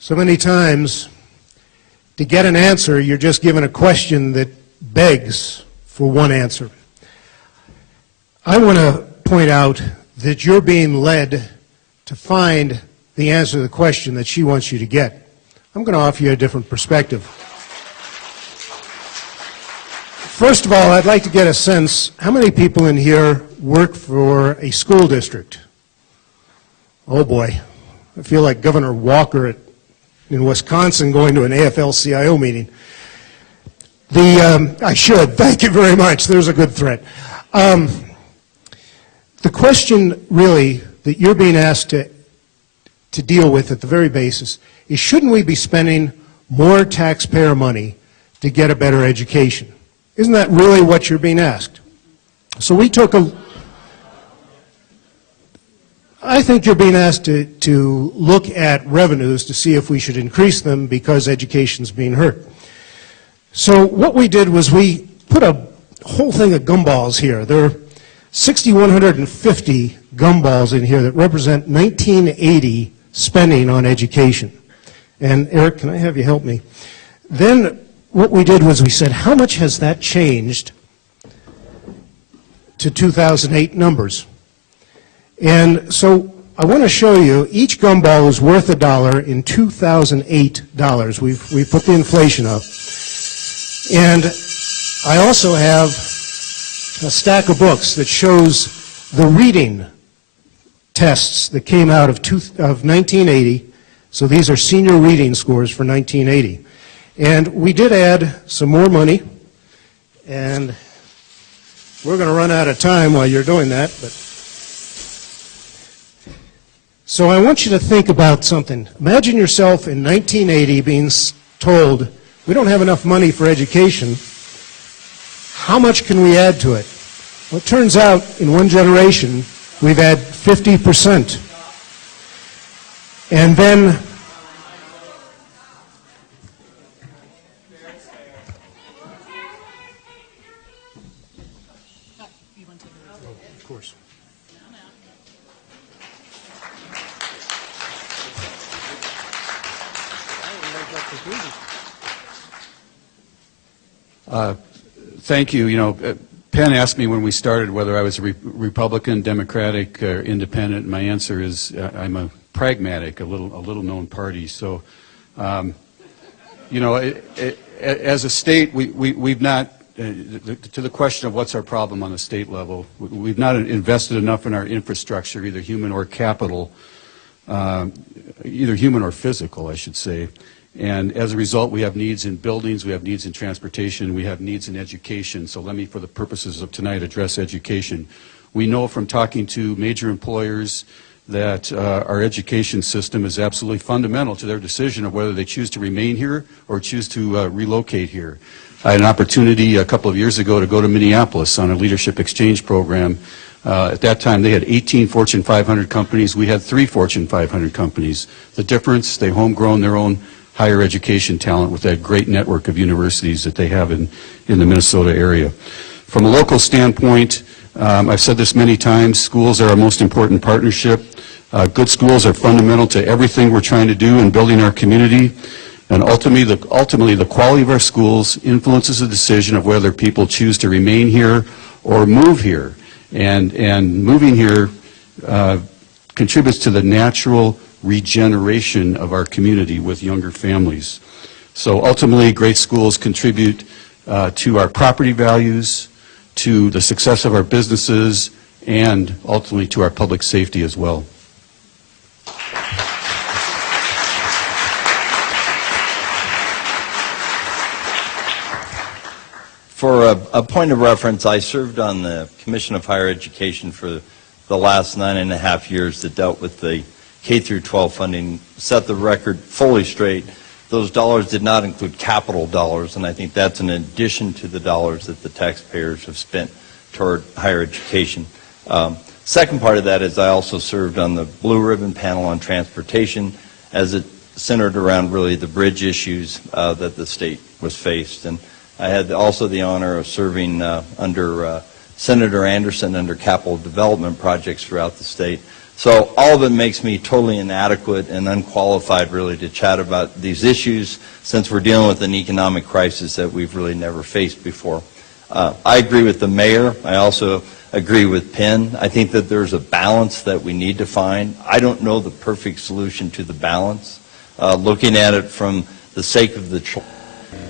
So many times, to get an answer, you're just given a question that begs for one answer. I want to point out that you're being led to find the answer to the question that she wants you to get. I'm going to offer you a different perspective. First of all, I'd like to get a sense, how many people in here work for a school district? Oh boy, I feel like Governor Walker in Wisconsin going to an AFL-CIO meeting. I should, thank you very much, there's a good threat. The question really that you're being asked to deal with at the very basis is, shouldn't we be spending more taxpayer money to get a better education? Isn't that really what you're being asked? So we took I think you're being asked to look at revenues to see if we should increase them because education's being hurt. So what we did was we put a whole thing of gumballs here. There are 6,150 gumballs in here that represent 1980 spending on education. And Eric, can I have you help me? Then what we did was we said, how much has that changed to 2008 numbers? And so I want to show you, each gumball is worth $1 in 2008 dollars. We've put the inflation up. And I also have a stack of books that shows the reading tests that came out of 1980. So these are senior reading scores for 1980. And we did add some more money, and we're going to run out of time while you're doing that. So I want you to think about something. Imagine yourself in 1980 being told, we don't have enough money for education. How much can we add to it? Well, it turns out in one generation, we've had 50%. And then of course. Thank you. You know, Penn asked me when we started whether I was a Republican, Democratic, or Independent. And my answer is I'm a pragmatic, a little known party. So, you know, as a state, we've not. To the question of what's our problem on the state level, we've not invested enough in our infrastructure, either human or capital, either human or physical, I should say. And as a result, we have needs in buildings, we have needs in transportation, we have needs in education. So let me, for the purposes of tonight, address education. We know from talking to major employers that our education system is absolutely fundamental to their decision of whether they choose to remain here or choose to relocate here. I had an opportunity a couple of years ago to go to Minneapolis on a leadership exchange program. At that time, they had 18 Fortune 500 companies. We had 3 Fortune 500 companies. The difference, they homegrown their own higher education talent with that great network of universities that they have in the Minnesota area. From a local standpoint, I've said this many times, schools are our most important partnership. Good schools are fundamental to everything we're trying to do in building our community. And ultimately, the quality of our schools influences the decision of whether people choose to remain here or move here. And moving here contributes to the natural regeneration of our community with younger families. So ultimately, great schools contribute to our property values, to the success of our businesses, and ultimately to our public safety as well. For a point of reference, I served on the Commission of Higher Education for the last 9.5 years that dealt with the K through 12 funding, set the record fully straight. Those dollars did not include capital dollars, and I think that's in addition to the dollars that the taxpayers have spent toward higher education. Second part of that is I also served on the Blue Ribbon Panel on Transportation, as it centered around really the bridge issues that the state was faced. And I had also the honor of serving under Senator Anderson under capital development projects throughout the state. So all of it makes me totally inadequate and unqualified, really, to chat about these issues, since we're dealing with an economic crisis that we've really never faced before. I agree with the mayor. I also agree with Penn. I think that there's a balance that we need to find. I don't know the perfect solution to the balance. Looking at it from the sake of the children,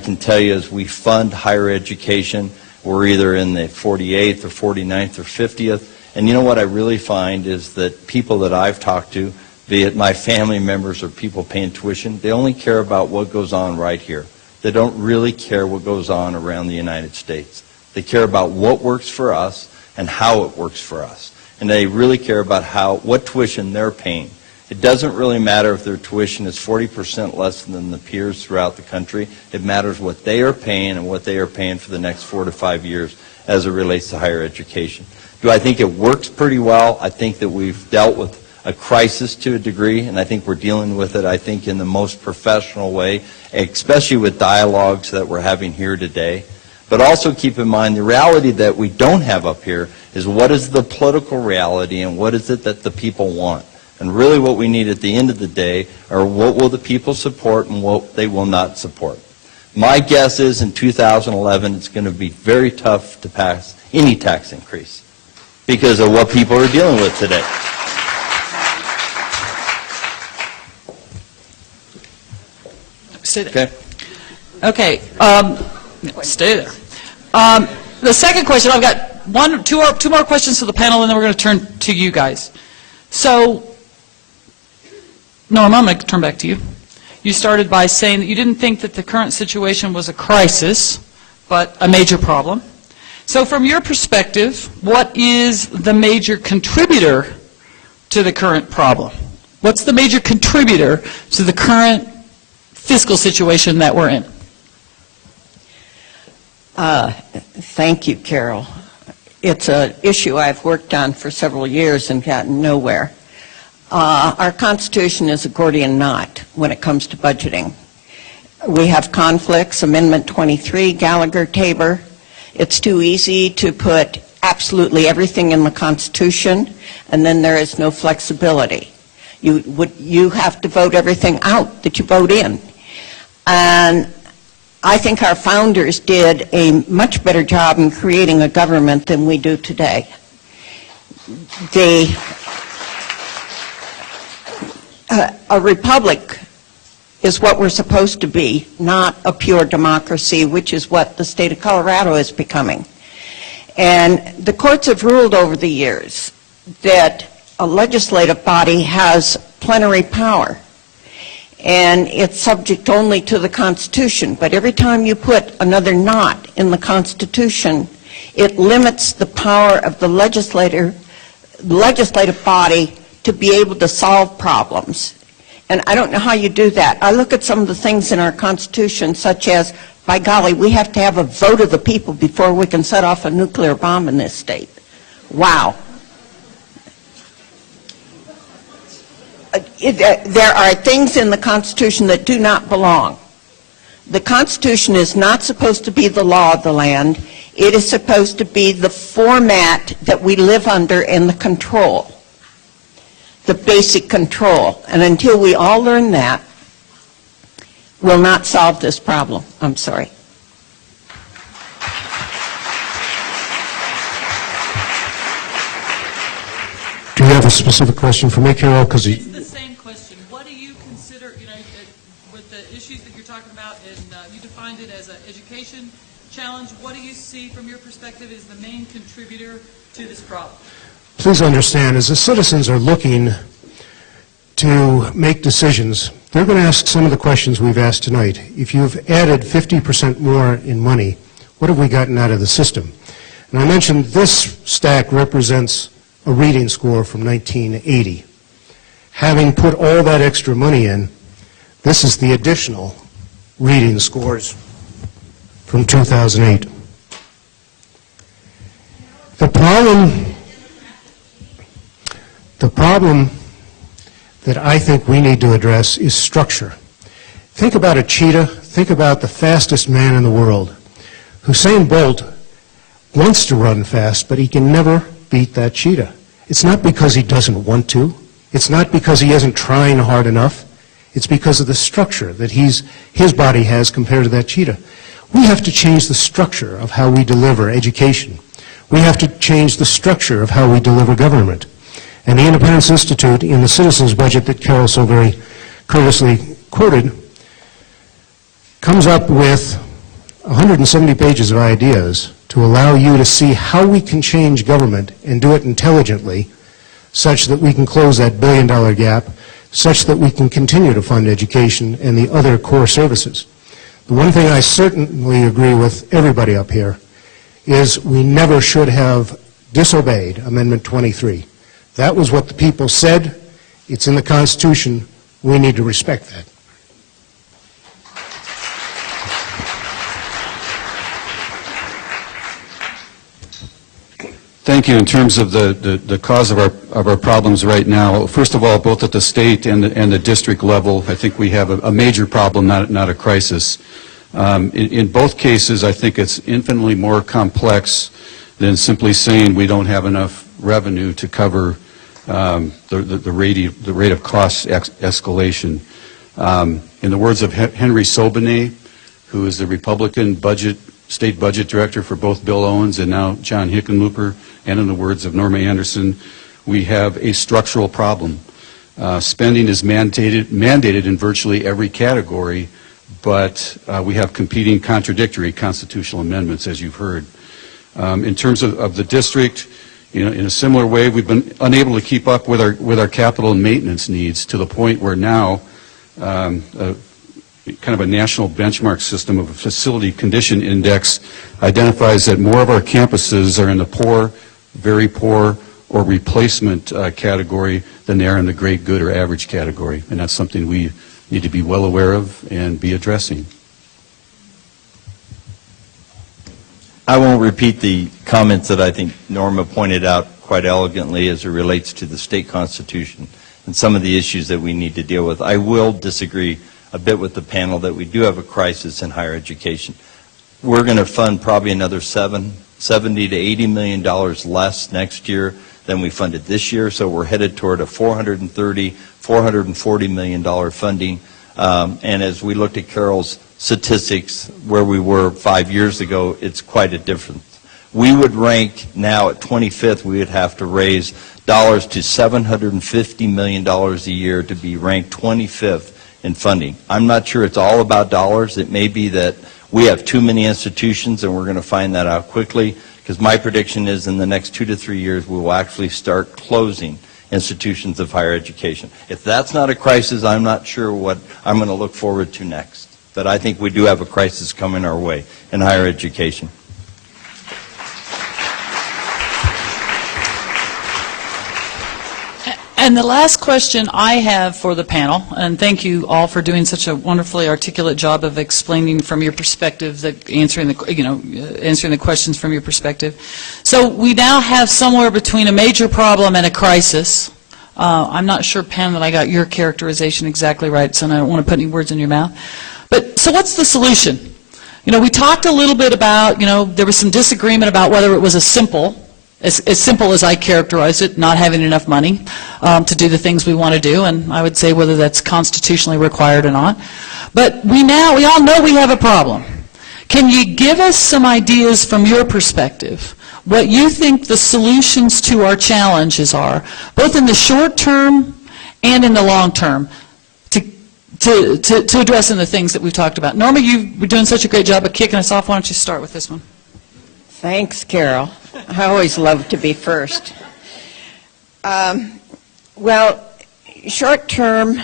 I can tell you, as we fund higher education, we're either in the 48th or 49th or 50th. And you know what I really find is that people that I've talked to, be it my family members or people paying tuition, they only care about what goes on right here. They don't really care what goes on around the United States. They care about what works for us and how it works for us. And they really care about what tuition they're paying. It doesn't really matter if their tuition is 40% less than the peers throughout the country. It matters what they are paying and what they are paying for the next 4 to 5 years as it relates to higher education. Do I think it works pretty well? I think that we've dealt with a crisis to a degree, and I think we're dealing with it, I think, in the most professional way, especially with dialogues that we're having here today. But also keep in mind the reality that we don't have up here is what is the political reality and what is it that the people want. And really what we need at the end of the day are what will the people support and what they will not support. My guess is in 2011 it's going to be very tough to pass any tax increase because of what people are dealing with today. Stay there. Okay? Okay. Stay there. The second question, I've got two more questions to the panel, and then we're going to turn to you guys. So, Norma, I'm going to turn back to you. You started by saying that you didn't think that the current situation was a crisis, but a major problem. So from your perspective, what is the major contributor to the current problem? What's the major contributor to the current fiscal situation that we're in? Thank you, Carol. It's an issue I've worked on for several years and gotten nowhere. Our Constitution is a Gordian knot when it comes to budgeting. We have conflicts, Amendment 23, Gallagher-Tabor. It's too easy to put absolutely everything in the Constitution, and then there is no flexibility. You have to vote everything out that you vote in. And I think our founders did a much better job in creating a government than we do today. A republic is what we're supposed to be, not a pure democracy, which is what the state of Colorado is becoming. And the courts have ruled over the years that a legislative body has plenary power, and it's subject only to the Constitution. But every time you put another knot in the Constitution, it limits the power of the legislative body to be able to solve problems. And I don't know how you do that. I look at some of the things in our Constitution, such as, by golly, we have to have a vote of the people before we can set off a nuclear bomb in this state. Wow. There are things in the Constitution that do not belong. The Constitution is not supposed to be the law of the land. It is supposed to be the format that we live under and the control, the basic control. And until we all learn that, we'll not solve this problem. I'm sorry. Do you have a specific question for me, Carol? Because It's the same question. What do you consider, with the issues that you're talking about, and you defined it as an education challenge, what do you see from your perspective is the main contributor to this problem? please understand, as the citizens are looking to make decisions, they're going to ask some of the questions we've asked tonight. If you've added 50% more in money, what have we gotten out of the system? And I mentioned this stack represents a reading score from 1980. Having put all that extra money in, this is the additional reading scores from 2008. The problem that I think we need to address is structure. Think about a cheetah. Think about the fastest man in the world. Usain Bolt wants to run fast, but he can never beat that cheetah. It's not because he doesn't want to. It's not because he isn't trying hard enough. It's because of the structure that his body has compared to that cheetah. We have to change the structure of how we deliver education. We have to change the structure of how we deliver government. And the Independence Institute, in the citizens' budget that Carol so very courteously quoted, comes up with 170 pages of ideas to allow you to see how we can change government and do it intelligently, such that we can close that billion-dollar gap, such that we can continue to fund education and the other core services. The one thing I certainly agree with everybody up here is we never should have disobeyed Amendment 23. That was what the people said. It's in the Constitution. We need to respect that. Thank you. In terms of the cause of our problems right now, first of all, both at the state and the district level, I think we have a major problem, not a crisis. In both cases, I think it's infinitely more complex than simply saying we don't have enough revenue to cover the rate of cost escalation. In the words of Henry Sobenet, who is the Republican state budget director for both Bill Owens and now John Hickenlooper, and in the words of Norma Anderson, we have a structural problem. Spending is mandated in virtually every category, but we have competing contradictory constitutional amendments, as you've heard. In terms of the district, in a similar way, we've been unable to keep up with our capital and maintenance needs to the point where now kind of a national benchmark system of a facility condition index identifies that more of our campuses are in the poor, very poor, or replacement category than they are in the great, good, or average category. And that's something we need to be well aware of and be addressing. I won't repeat the comments that I think Norma pointed out quite elegantly as it relates to the state constitution and some of the issues that we need to deal with. I will disagree a bit with the panel that we do have a crisis in higher education. We're going to fund probably another $70 to $80 million less next year than we funded this year, so we're headed toward a $430, $440 million funding. And as we looked at Carol's statistics where we were 5 years ago, it's quite a difference. We would rank now at 25th, we would have to raise dollars to $750 million a year to be ranked 25th in funding. I'm not sure it's all about dollars. It may be that we have too many institutions and we're going to find that out quickly, because my prediction is in the next 2 to 3 years we will actually start closing institutions of higher education. If that's not a crisis, I'm not sure what I'm going to look forward to next. But I think we do have a crisis coming our way in higher education. And the last question I have for the panel, and thank you all for doing such a wonderfully articulate job of explaining from your perspective, answering the questions from your perspective. So we now have somewhere between a major problem and a crisis. I'm not sure, Pam, that I got your characterization exactly right, so I don't want to put any words in your mouth. But so what's the solution? We talked a little bit about, there was some disagreement about whether it was as simple as I characterized it, not having enough money to do the things we want to do, and I would say whether that's constitutionally required or not. But we all know we have a problem. Can you give us some ideas from your perspective, what you think the solutions to our challenges are, both in the short term and in the long term, to addressing the things that we've talked about? Norma, you were doing such a great job of kicking us off. Why don't you start with this one? Thanks, Carol. I always love to be first. Well, short term,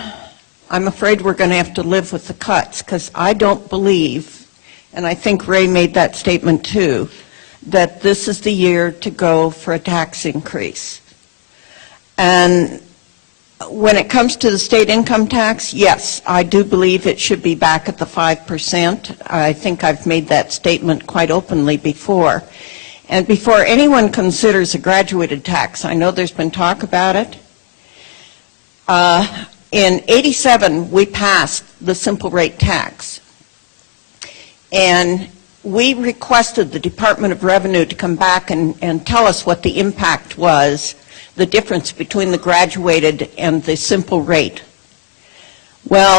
I'm afraid we're going to have to live with the cuts, because I don't believe, and I think Ray made that statement too, that this is the year to go for a tax increase. And when it comes to the state income tax, yes, I do believe it should be back at the 5%. I think I've made that statement quite openly before. And before anyone considers a graduated tax, I know there's been talk about it. In '87, we passed the simple rate tax. And we requested the Department of Revenue to come back and tell us what the impact was the difference between the graduated and the simple rate? Well,